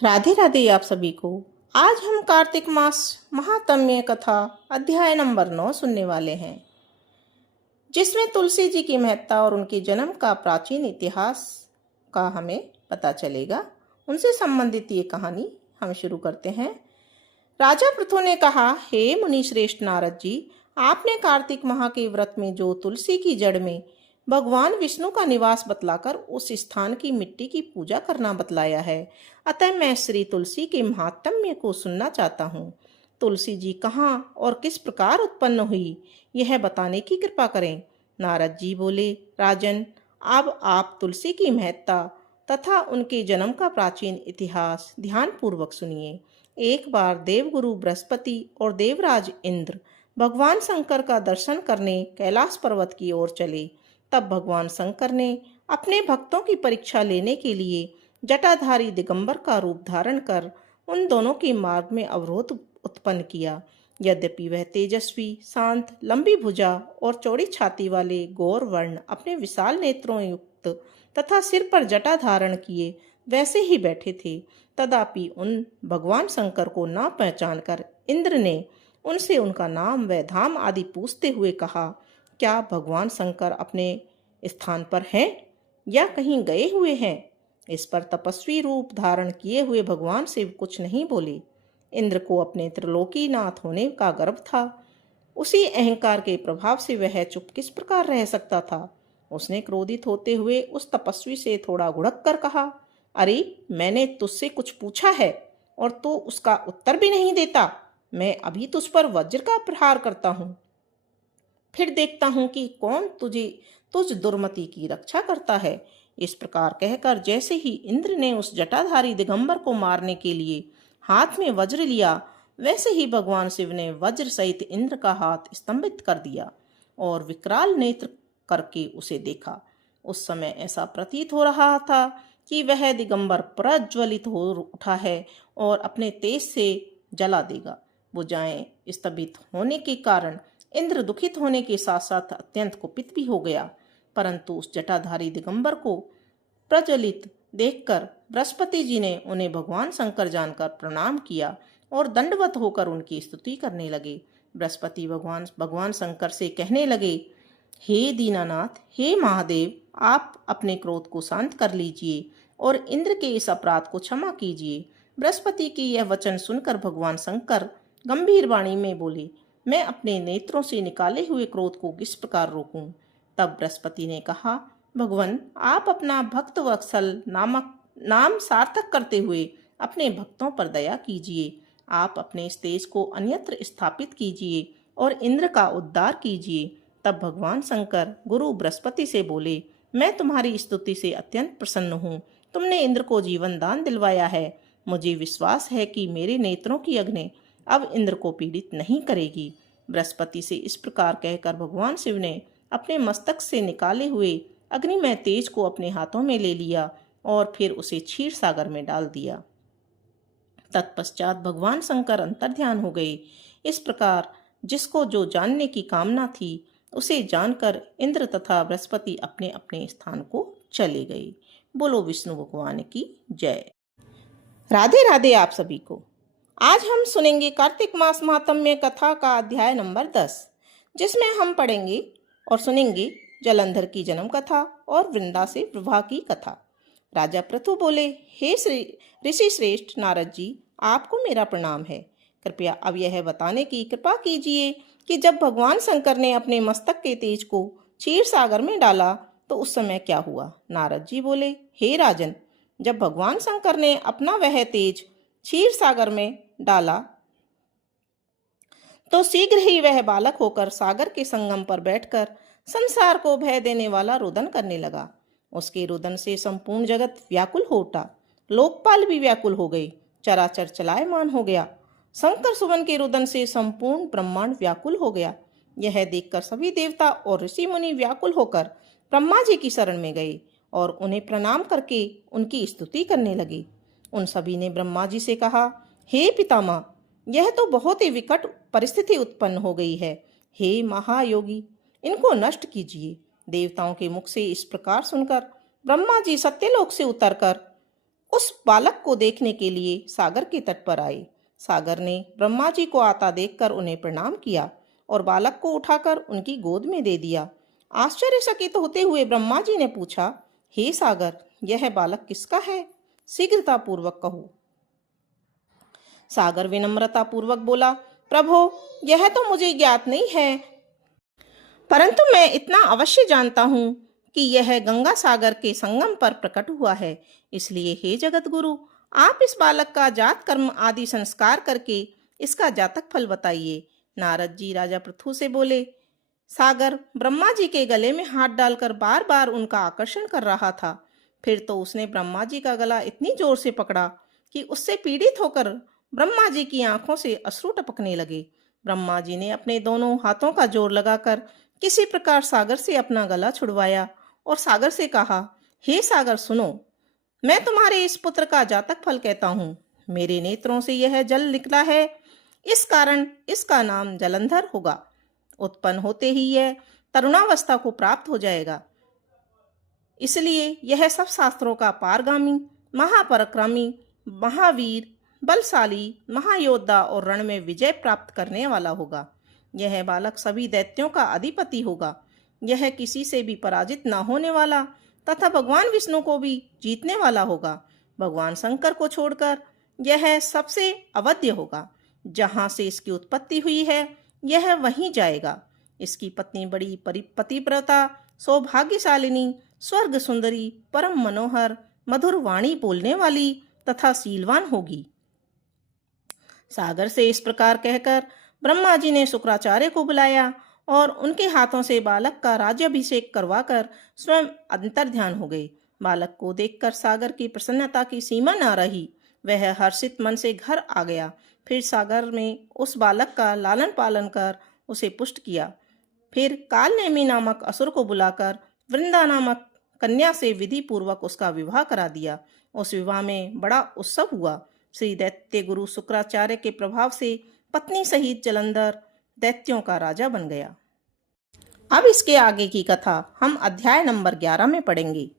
राधे राधे आप सभी को। आज हम कार्तिक मास महात्म्य कथा अध्याय नंबर 9 सुनने वाले हैं, जिसमें तुलसी जी की महत्ता और उनके जन्म का प्राचीन इतिहास का हमें पता चलेगा। उनसे संबंधित ये कहानी हम शुरू करते हैं। राजा पृथु ने कहा, हे मुनि श्रेष्ठ नारद जी, आपने कार्तिक माह के व्रत में जो तुलसी की जड़ में भगवान विष्णु का निवास बतलाकर उस स्थान की मिट्टी की पूजा करना बतलाया है, अतः मैं श्री तुलसी के महात्म्य को सुनना चाहता हूँ। तुलसी जी कहाँ और किस प्रकार उत्पन्न हुई, यह बताने की कृपा करें। नारद जी बोले, राजन, अब आप तुलसी की महत्ता तथा उनके जन्म का प्राचीन इतिहास ध्यानपूर्वक सुनिए। एक बार देवगुरु बृहस्पति और देवराज इंद्र भगवान शंकर का दर्शन करने कैलाश पर्वत की ओर चले। तब भगवान शंकर ने अपने भक्तों की परीक्षा लेने के लिए जटाधारी दिगंबर का रूप धारण कर उन दोनों के मार्ग में अवरोध उत्पन्न किया। यद्यपि वह तेजस्वी, शांत, लंबी भुजा और चौड़ी छाती वाले गौर वर्ण अपने विशाल नेत्रों युक्त तथा सिर पर जटा धारण किए वैसे ही बैठे थे, तथापि उन भगवान शंकर को न पहचान कर इंद्र ने उनसे उनका नाम व धाम आदि पूछते हुए कहा, क्या भगवान शंकर अपने स्थान पर हैं या कहीं गए हुए हैं? इस पर तपस्वी रूप धारण किए हुए भगवान शिव कुछ नहीं बोले। इंद्र को अपने त्रिलोकीनाथ होने का गर्व था। उसी अहंकार के प्रभाव से वह चुप किस प्रकार रह सकता था। उसने क्रोधित होते हुए उस तपस्वी से थोड़ा घुड़क कर कहा, अरे, मैंने तुझसे कुछ पूछा है और तू उसका उत्तर भी नहीं देता। मैं अभी तुझ पर वज्र का प्रहार करता हूँ, फिर देखता हूं कि कौन तुझ दुर्मति की रक्षा करता है। इस प्रकार कहकर जैसे ही इंद्र ने उस जटाधारी दिगंबर को मारने के लिए हाथ में वज्र लिया, वैसे ही भगवान शिव ने वज्र सहित इंद्र का हाथ स्तंभित कर दिया और विकराल नेत्र करके उसे देखा। उस समय ऐसा प्रतीत हो रहा था कि वह दिगंबर प्रज्वलित हो उठा है और अपने तेज से जला देगा। भुजाएं स्तंभित होने के कारण इंद्र दुखित होने के साथ साथ अत्यंत कुपित भी हो गया, परंतु उस जटाधारी दिगंबर को प्रज्वलित देखकर बृहस्पति जी ने उन्हें भगवान शंकर जानकर प्रणाम किया और दंडवत होकर उनकी स्तुति करने लगे। बृहस्पति भगवान शंकर से कहने लगे, हे दीनानाथ, हे महादेव, आप अपने क्रोध को शांत कर लीजिए और इंद्र के इस अपराध को क्षमा कीजिए। बृहस्पति की यह वचन सुनकर भगवान शंकर गंभीर वाणी में बोले, मैं अपने नेत्रों से निकाले हुए क्रोध को किस प्रकार रोकूं? तब बृहस्पति ने कहा, भगवान, आप अपना भक्त वत्सल नाम सार्थक करते हुए अपने भक्तों पर दया कीजिए। आप अपने इस तेज को अन्यत्र स्थापित कीजिए और इंद्र का उद्धार कीजिए। तब भगवान शंकर गुरु बृहस्पति से बोले, मैं तुम्हारी स्तुति से अत्यंत प्रसन्न हूँ। तुमने इंद्र को जीवन दान दिलवाया है। मुझे विश्वास है कि मेरे नेत्रों की अग्नि अब इंद्र को पीड़ित नहीं करेगी। बृहस्पति से इस प्रकार कहकर भगवान शिव ने अपने मस्तक से निकाले हुए अग्निमय तेज को अपने हाथों में ले लिया और फिर उसे क्षीर सागर में डाल दिया। तत्पश्चात भगवान शंकर अंतर्ध्यान हो गए। इस प्रकार जिसको जो जानने की कामना थी, उसे जानकर इंद्र तथा बृहस्पति अपने अपने स्थान को चले गए। बोलो विष्णु भगवान की जय। राधे राधे आप सभी को। आज हम सुनेंगे कार्तिक मास महात्म्य कथा का अध्याय नंबर 10, जिसमें हम पढ़ेंगे और सुनेंगे जलंधर की जन्म कथा और वृंदा से विवाह की कथा। राजा पृथु बोले, हे श्री ऋषि श्रेष्ठ नारद जी, आपको मेरा प्रणाम है। कृपया अब यह बताने की कृपा कीजिए कि जब भगवान शंकर ने अपने मस्तक के तेज को क्षीर सागर में डाला तो उस समय क्या हुआ? नारद जी बोले, हे राजन, जब भगवान शंकर ने अपना वह तेज क्षीर सागर में डाला तो शीघ्र ही वह बालक होकर सागर के संगम पर बैठकर संसार को भय देने वाला रुदन करने लगा। उसके रुदन से संपूर्ण जगत व्याकुल हो उठा। लोकपाल भी व्याकुल हो गए। चराचर चलायमान हो गया। शंकर सुवन के रुदन से संपूर्ण ब्रह्मांड व्याकुल हो गया। यह देखकर सभी देवता और ऋषि मुनि व्याकुल होकर ब्रह्मा जी की शरण में गए और उन्हें प्रणाम करके उनकी स्तुति करने लगे। उन सभी ने ब्रह्मा जी से कहा, हे पितामह, यह तो बहुत ही विकट परिस्थिति उत्पन्न हो गई है। हे महायोगी, इनको नष्ट कीजिए। देवताओं के मुख से इस प्रकार सुनकर ब्रह्मा जी सत्यलोक से उतरकर उस बालक को देखने के लिए सागर के तट पर आए। सागर ने ब्रह्मा जी को आता देखकर उन्हें प्रणाम किया और बालक को उठाकर उनकी गोद में दे दिया। आश्चर्यचकित होते हुए ब्रह्मा जी ने पूछा, हे सागर, यह बालक किसका है? शीघ्रता पूर्वक कहो। सागर विनम्रता पूर्वक बोला, प्रभो, यह तो मुझे ज्ञात नहीं है, परंतु मैं इतना अवश्य जानता हूँ कि यह गंगा सागर के संगम पर प्रकट हुआ है। इसलिए हे जगत गुरु, आप इस बालक का जात कर्म आदि संस्कार करके इसका जातक फल बताइए। नारद जी राजा पृथु से बोले। सागर ब्रह्मा जी के गले में हाथ डालकर बार बार उनका आकर्षण कर रहा था। फिर तो उसने ब्रह्मा जी का गला इतनी जोर से पकड़ा कि उससे पीड़ित होकर ब्रह्मा जी की आंखों से अश्रु टपकने लगे। ब्रह्मा जी ने अपने दोनों हाथों का जोर लगाकर किसी प्रकार सागर से अपना गला छुड़वाया और सागर से कहा, हे सागर, सुनो, मैं तुम्हारे इस पुत्र का जातक फल कहता हूँ। मेरे नेत्रों से यह जल निकला है, इस कारण इसका नाम जलंधर होगा। उत्पन्न होते ही यह तरुणावस्था को प्राप्त हो जाएगा। इसलिए यह सब शास्त्रों का पारगामी, महापराक्रमी, महावीर, बलशाली, महायोद्धा और रण में विजय प्राप्त करने वाला होगा। यह बालक सभी दैत्यों का अधिपति होगा। यह किसी से भी पराजित न होने वाला तथा भगवान विष्णु को भी जीतने वाला होगा। भगवान शंकर को छोड़कर यह सबसे अवध्य होगा। जहाँ से इसकी उत्पत्ति हुई है, यह वहीं जाएगा। इसकी पत्नी बड़ी पतिव्रता, सौभाग्यशालिनी, स्वर्ग सुंदरी, परम मनोहर, मधुर वाणी बोलने वाली तथा शीलवान होगी। सागर से इस प्रकार कहकर ब्रह्मा जी ने शुक्राचार्य को बुलाया और उनके हाथों से बालक का राज्याभिषेक करवाकर स्वयं अंतर्ध्यान हो गए। बालक को देखकर सागर की प्रसन्नता की सीमा न रही। वह हर्षित मन से घर आ गया। फिर सागर में उस बालक का लालन पालन कर उसे पुष्ट किया। फिर कालनेमी नामक असुर को बुलाकर वृंदा नामक कन्या से विधि पूर्वक उसका विवाह करा दिया। उस विवाह में बड़ा उत्सव हुआ। श्री दैत्य गुरु शुक्राचार्य के प्रभाव से पत्नी सहित जलंधर दैत्यों का राजा बन गया। अब इसके आगे की कथा हम अध्याय नंबर 11 में पढ़ेंगे।